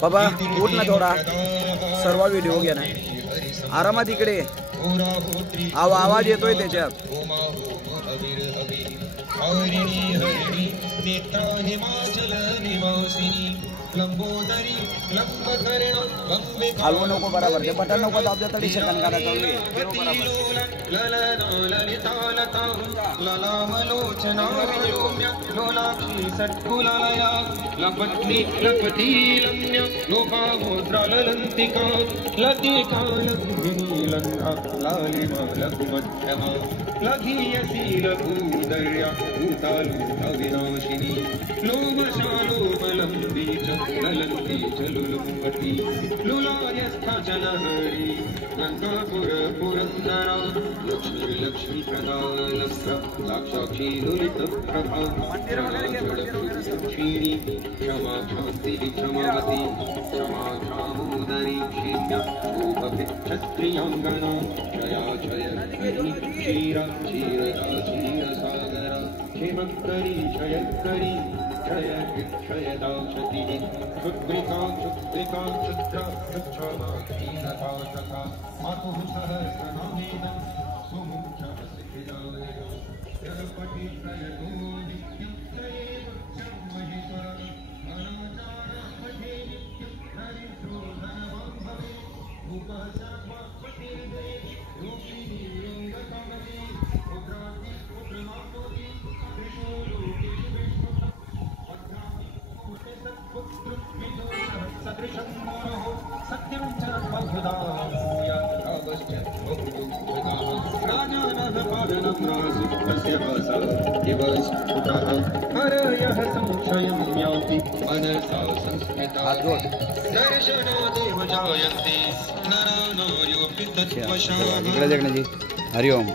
बाबा उठ ना थोडा, सर्व व्हिडिओ घे ना, आरामात इकडे. आवाज येतोय त्याच्यात. हलवू नको बरोबर, ते बटन नको दाबलं तरी सेकंद करायचं. लक्ष्मी प्रदा साक्षी ललित प्रभा क्षमा शांति क्षमावती क्षमा क्षामोदरी क्षीरा क्षत्रियांगना जया जय क्षीरा क्षीरदा क्षीर सागरा क्षेमकरी क्षयकरी क्षय क्षयदा क्षति क्षुद्रिका क्षुद्रिका क्षुद्रा क्षमा क्षीरता तथा मातुः सहस्रनामेन सुमुख्यः सिद्धिदायः जगत्पति प्रयतो नित्यं त्रयेव महेश्वरः अनाचारपठे नित्यं हरिषो धनवान् भवेत् भूपः सर्वपतिर्देवी योगिनी योगकामने पुत्राति पुत्रमाप्नोति त्रिशूलोकेषु विष्णुः अध्यात्मि पुष्टे सत्पुत्रं विदुषः सदृशं मोरः सत्यं च बहुधा भूयात् अवश्य बहुदुःखदाः राजानः पालनं रासि तस्य भासा दिवस पुटः हरयः संशयं याति मनसा संस्कृता दर्शनादेव जायन्ते नरानायोऽपि तत्त्वशाः. हरि ओम.